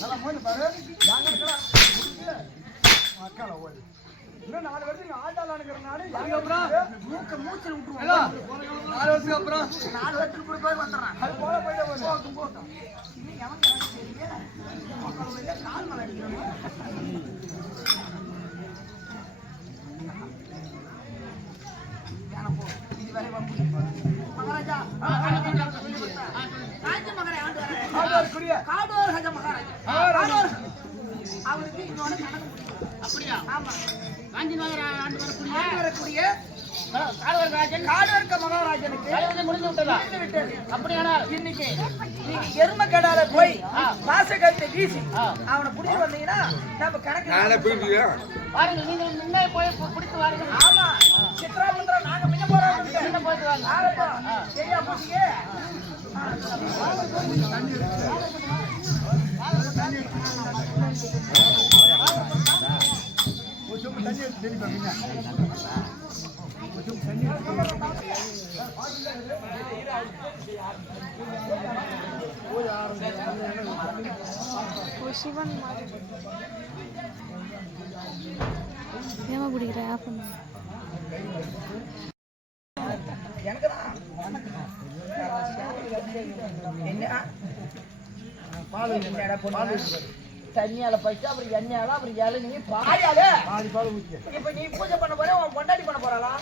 நல்லா போய் பாரு. யாங்க இருக்கா? அக்கால ஓடி. இன்னும் 4 வருஷம் ஆட்டாளானுங்கிறனால மூச்சில் விட்டுருவோம். 4 வருஷத்துக்கு அப்புறம் 4 வருஷத்துக்கு போய் வந்துடுறான். அது போல போயிட போட்டும். இன்னும் எவன் தெரியல கால் மலை அடிக்கிறோம். மகாராஜா ராஜ்ய மகாராஜா காடோர் ராஜா மகாராஜா அவருக்கு இன்னொன்னு கணக்கு அப்படியா? ஆமா, காஞ்சி நகர் ஆண்டு வரக்கூடிய காடோர்க்க மகாராஜனுக்கு முடிந்து விட்டது. அப்படியானால் இன்னைக்கு நீங்க எரும கடால போய் பாச கழுத்தை வீசி அவனை பிடிச்சு வந்தீங்கன்னா நம்ம கணக்கு பாருங்க. நீங்க முன்னே போய் பிடிச்சு வாருங்க. ஆமா, சித்ரா பண்ற நாங்க முன்ன போறோம். போயிட்டு வாங்க. சரியா போச்சீங்க. தண்ணி எடுத்து தெரிவிப்பாங்க. ஏமா குடிக்கிற ஆஃப் பண்ணு. தண்ணியால பறிச்சு அப்புறம் எண்ணெயால அப்புறம் இளநீ பாயால இப்ப நீ பூஜை பண்ண போற உன் பொண்டாட்டி பண்ண போறாளா?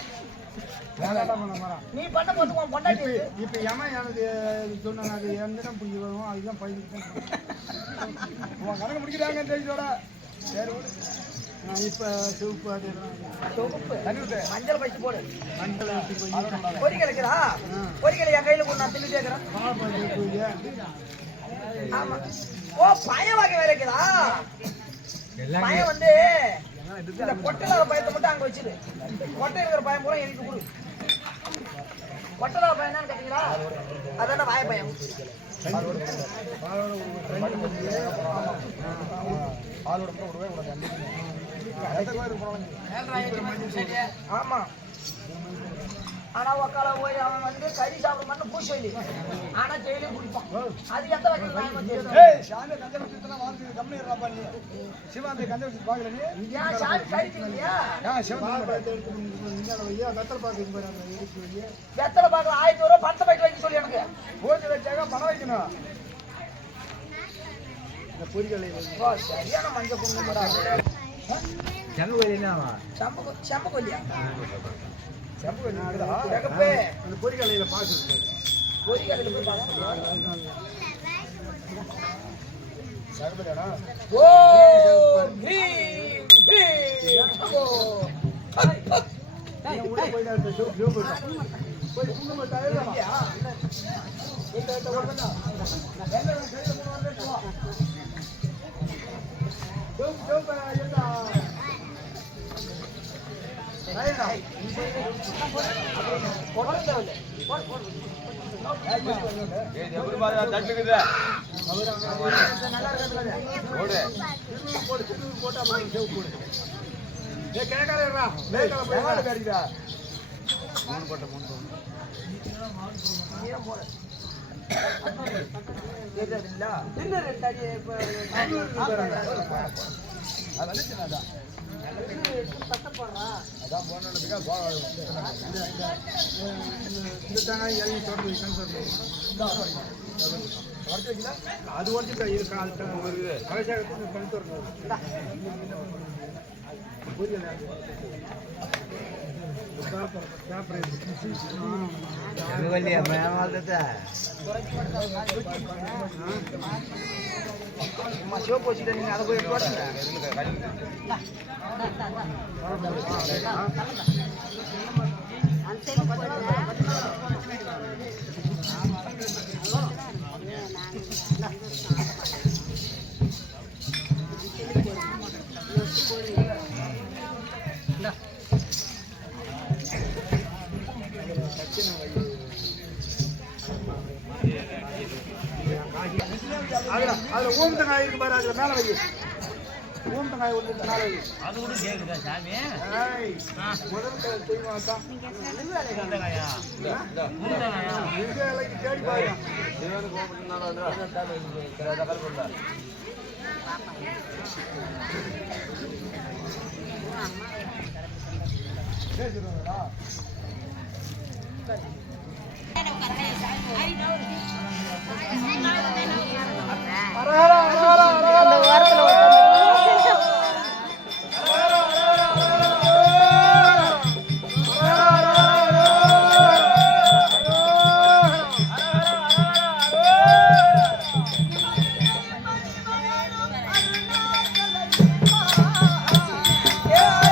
நீ பண்ண போது உன் பொண்டாட்டி இப்ப ஏமா எனக்கு சொன்ன அது எந்த புள்ளி வரும் அதுதான் பயிர் உன் கணக்கு முடிக்கிறாங்க தெரிஞ்சோட. சரி இப்ப சிவப்பு அது மஞ்சள் பறிச்சு போடு. மஞ்சள் பொறிக்கல் இருக்குதா? பொறிக்கல் என் கையில கொண்டு நான் தின்னு கேட்கிறேன். ஆமா. ஓ, பய வகை வேற இருக்குதா? பயம் வந்து இந்த கொட்டலாத பயத்தை மட்டும் அங்க வச்சிரு. கொட்டை இருக்கிற பயம் பூரா எனக்கு கொடு. கொட்டலாத பயம் என்னன்னு கேட்டீங்களா? அதான வாய பயம். ஆமா. ஆனா உக்கால போய் அவன் வந்து கறி சாப்பிட மட்டும் பூசி சொல்லி ஆனா ஜெயிலையும் குடிப்பான். அது எந்த வகையில் சாமி கந்த வச்சுனா வாங்கி கம்மி இருப்பா நீ. சிவாந்தி கந்த வச்சு பாக்கல நீ. ஏன் சாமி கறிக்கலையா? சிவாந்தி நீங்க ஐயா வெத்தல பாக்கு போறாங்க. இருக்கு வெத்தல பாக்கு 1000 ரூபாய் பணத்தை வைக்க வைக்க சொல்லி எனக்கு. போட்டு வச்சாங்க பணம் வைக்கணும். இந்த பொரிகளை வா சரியான மஞ்சள் குங்குமடா. செம்பு கோழி என்னவா? செம்பு கொல்லியா? செம்பு நாடுடா. ஜகப்பே அந்த பொரிகளையில பாக்கு இருக்கு. பொரிகளையில போய் பாருங்க. சகபடா. ஓ ஹீம் ஹீம் ஓ. நீ உள்ள போய் அந்த ஜோப் போய் குங்கும தயாரா. இந்த ஓடுடா. என்ன கையில போறா வா. ஜோப் என்ன ஐயா போடுறதே ஏய் எப்படி பாரு தட்டுக்குது நல்லா இருக்குதுல ஓடு போட்டா மாதிரி ஜோப் போடு. ஏய் கேக்கறடா லேட்டா போய் வாட கறிடா. மூணு போட்ட மூணு நீயே போடு. ஏதா இல்ல ரெண்டு அடி இப்ப அது அடிச்சனடா. கஷ்டப்படுறா. அதான் போனதுக்கு இந்த தான எலி தோடு கன்சர்ட். வரதுக்குல அது வந்து இருக்கா அது வருது. கலசாகத்துக்கு கன்சர்ட் வருது. புரியல. செல்வல்லியா மேவாததா ஷோ போச்சிட்டு நீங்க அத போய் போடுங்க. அதுல ஊமத்தங்காய் இருக்கு பாரு, அதுல மேல வை. ஊமத்தங்காய் ஒண்ணு மேல வை. அது கூட கேக்குதா சாமி? ஏய், முதல் செய்ய மாட்டான். எங்க இலைக்கு தேடி பாரு. அரஹரா, அரஹரா, அரஹரா. Yeah.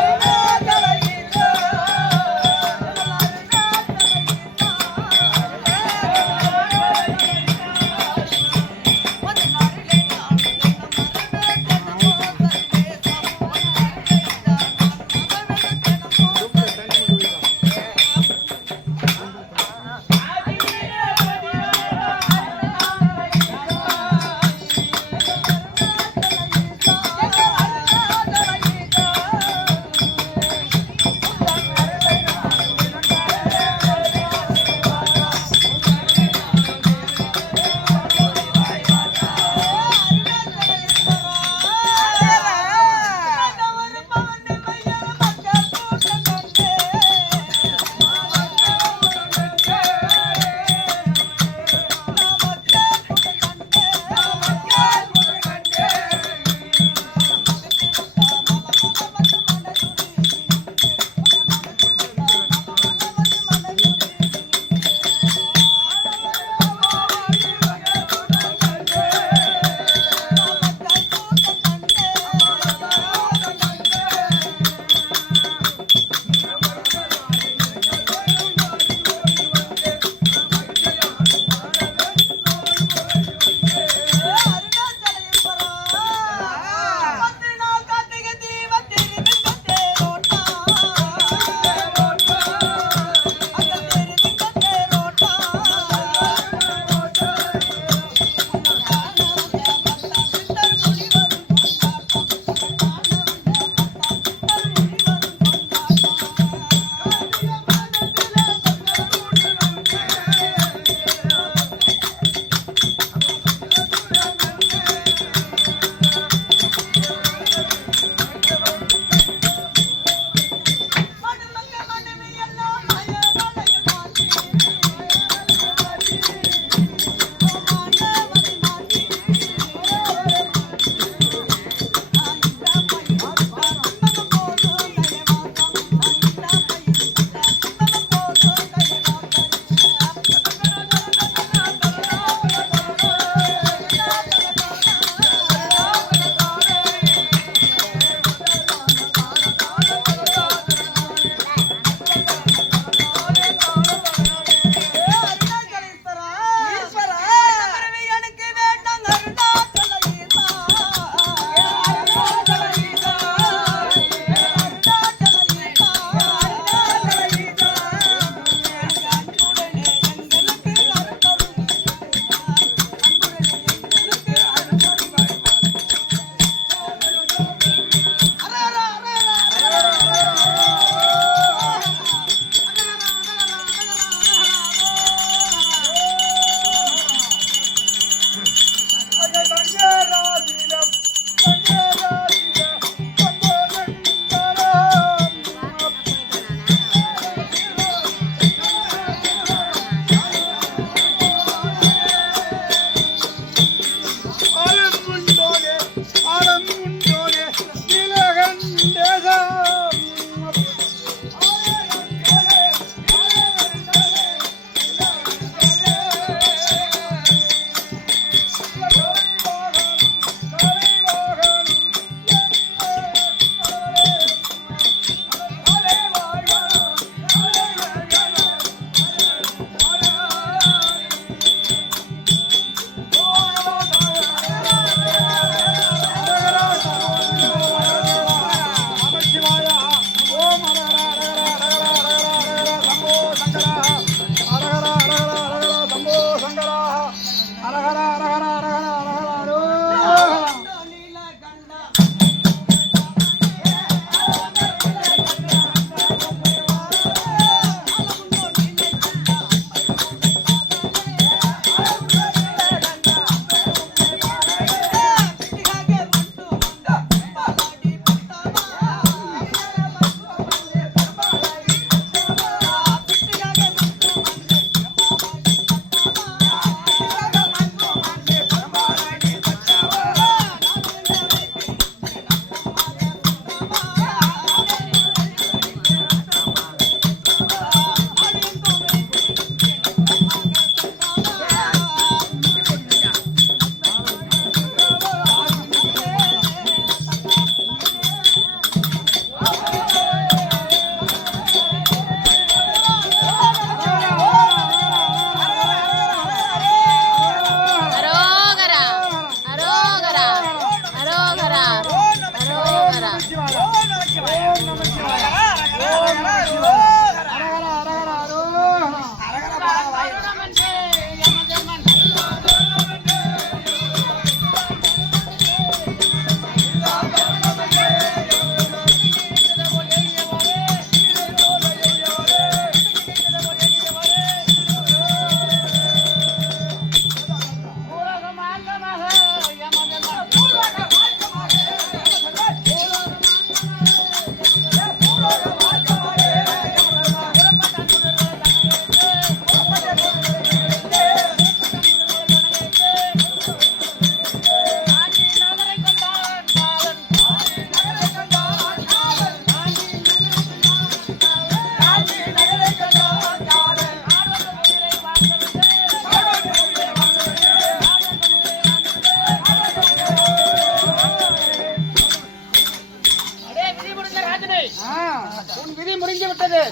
உன் விதி முடிஞ்சு விட்டது.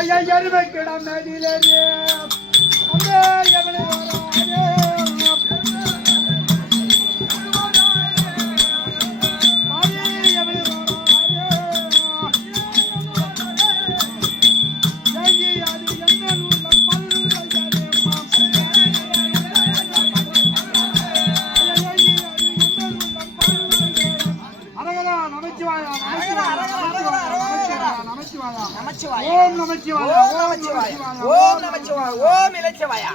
ஐயா எருமை கிடம் நதியிலே அங்கே எவனை வராதே ஓம் நமச்சிவாயா ஓம் நமச்சிவாயா ஓம் இலச்சிவாயா.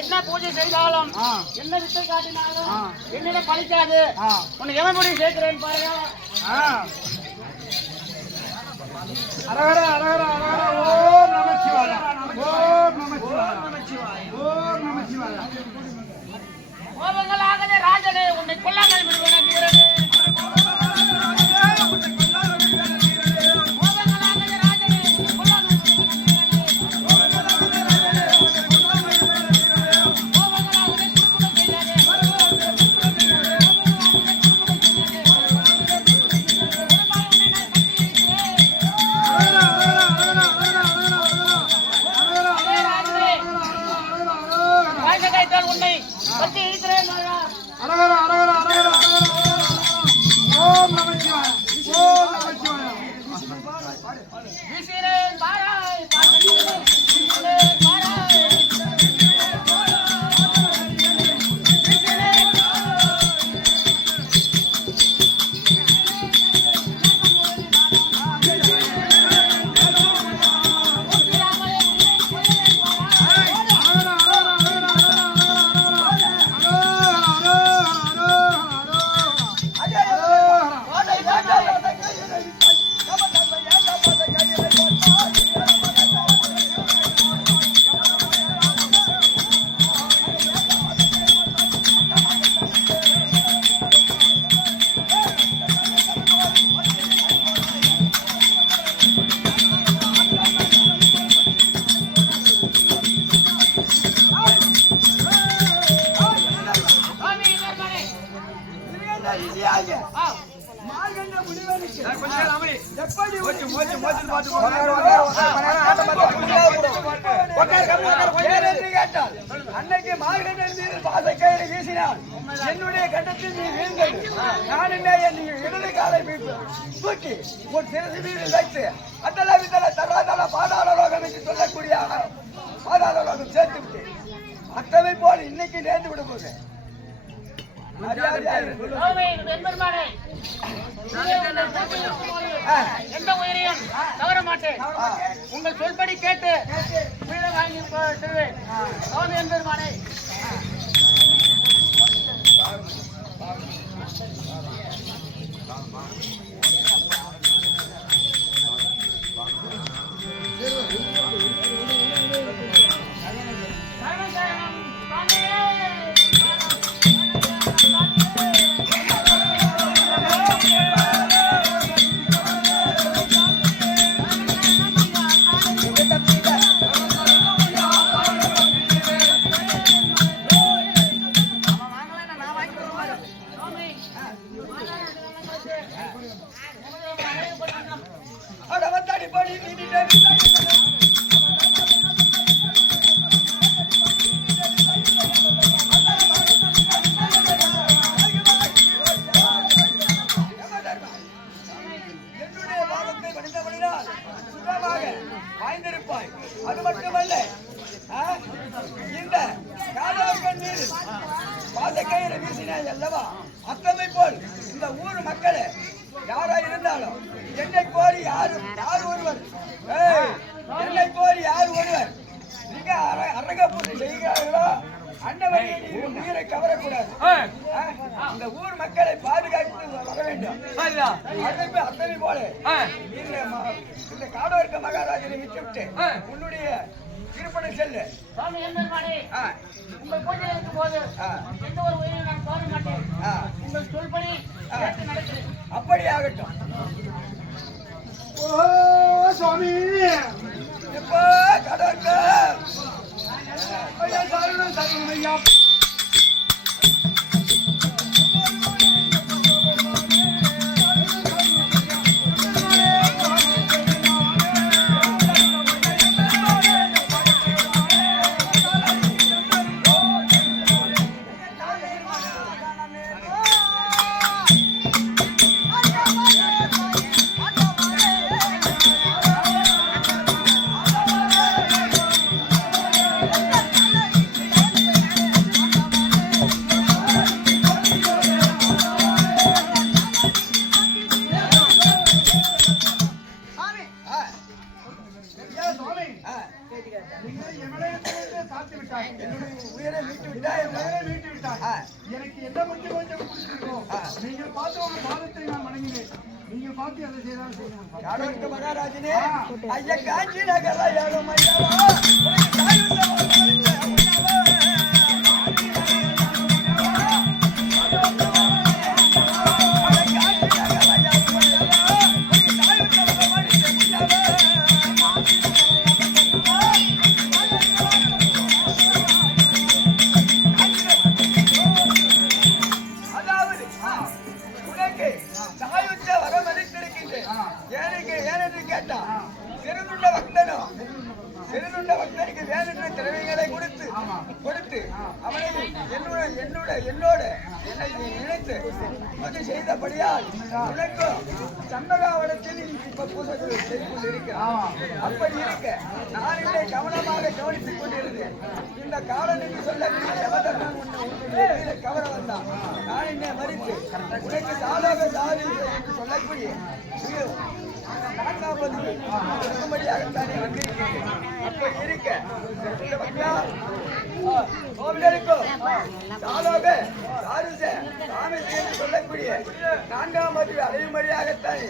என்ன பூஜை செய்தாலும் என்ன வித்தை காட்டினாலும் என்னிடம் பழிக்காது. உன்னை எவன்படி சேர்க்கிறேன் பாருங்க. அரகர அரகர அரகர ஓம் நமச்சிவாயா ஓம் நமச்சிவாயா ஓம் நமச்சிவாயா. கோபங்களாகவே ராஜனே உன்னை கொல்லாமல் விடுவனங்கிறது. உன்னை பற்றி இருக்கிறேன். அரகர அரகர அரகர ஓம் நமச்சிவாயா ஓம் நமச்சிவாயா. வீசினேன் பாராய் வீசினேன் பாராய் அன்னைக்கு மார்கழியில் பாசக்கயிறு வீசினார். என்னுடைய கண்டத்தில் நீ வீழ்ந்தது. நான் என்ன என் இடது காலை தூக்கி உன் சிறகு மீது வைத்து அத்தல வித்தல தர்வாதல பாதாள லோகம் என்று சொல்லக்கூடிய பாதாள லோகம் சேர்த்து விட்டு அத்தனை போல் இன்னைக்கு நேர்ந்து விட போது. எந்த உயிரையும் தவற மாட்டேன். உங்கள் சொல்படி கேட்டு உயிரை வாங்கி செல்வேன். என்பெருமானே அது மட்டுமல்ல, இந்த காதல் கண்ணீர் பாசக்கயிறு வீசினாய் அல்லவா, அத்தனை போல் இந்த ஊர் மக்களே யாரா இருந்தாலும் என்னை கோரி யார் ஒருவர் என்னை கோரி யார் ஒருவர் நீங்க அரங்கப்பூர்த்தி செய்கிறார்களோ அன்னவரை உயிரை கவரக்கூடாது. இந்த ஊர் மக்களை பாதுகாத்து வர வேண்டும். அத்தனை போல அதனால இந்த காடோர்க்க மகாராஜனை விட்டுவிட்டு உன்னுடைய இருப்பனை செல்லு. சுவாமி எம்பெருமானே, உங்கள் பூஜையில் இருக்கும் போது எந்த ஒரு உயிரையும் நான் தோண மாட்டேன். உங்கள் சொல்படி நடக்கிறேன். அப்படி ஆகட்டும். ஓ சுவாமி, இப்ப கடற்க ஐயா சரணம் சரணம் ஐயா. உயிரை மீட்டு விட்டாய். எனக்கு என்ன கொஞ்சம் கொஞ்சம் கொடுத்திருக்கோம். நீங்கள் பார்த்து உங்க பாதத்தை நான் வணங்கினேன். நீங்கள் பார்த்து அதை செய்தாலும் செய்யணும். காடோர்க்க மகாராஜனே, ஐயா காஞ்சி நகர யாகம் ஐயாவா, உனக்கு தாயுள்ள வாழ்க்கை ஐயாவா. கொடுத்து அவனை என்னோட என்னை நினைத்து அது செய்தபடியால் உனக்கும் சண்மகாவனத்தில் இப்ப பூசைகள் செய்து கொண்டிருக்கிறான். அப்படி இருக்க நான் என்னை கவனமாக கவனித்துக் கொண்டிருந்தேன். இந்த காலனுக்கு சொல்லக்கூடிய யமதர்மன் உன்னை கவர வந்தான். நான் என்னை மறித்து உனக்கு சாதக சாதி என்று சொல்லக்கூடிய இருக்கும்படியாகத்தானே வந்திருக்கிறேன். அப்படி இருக்க சொல்லக்கூடிய 4ஆம் பதிவு அடையும்படியாகத்தானே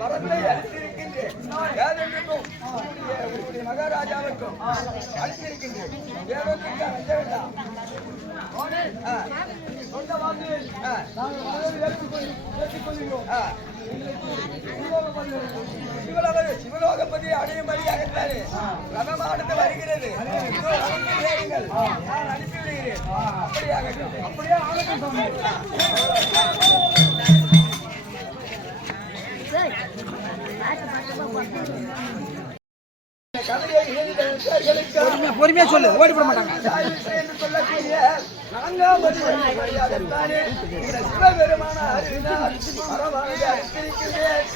மரத்தை அளித்திருக்கின்றேன். உங்களுடைய மகாராஜாவுக்கும் அளித்திருக்கின்றேன். வேறொன்றுக்கு அஞ்ச வேண்டாம். சொந்த வார்த்தையை நாங்கள் ஏற்றுக்கொள்கிறோம். சிவலோகப்பதி அடையும்படியாகத்தானே ரதமானது வருகிறது. நான் அனுப்பிவிடுகிறேன். அப்படியாகட்டும். அப்படியே ஆகட்டும். பொறுமையா சொல்லு, ஓடி போட மாட்டாங்க. சொல்லக்கூடிய 4ஆம் பதிவு சிவபெருமான அருகினால் மரமாக அளித்திருக்கின்றேன்.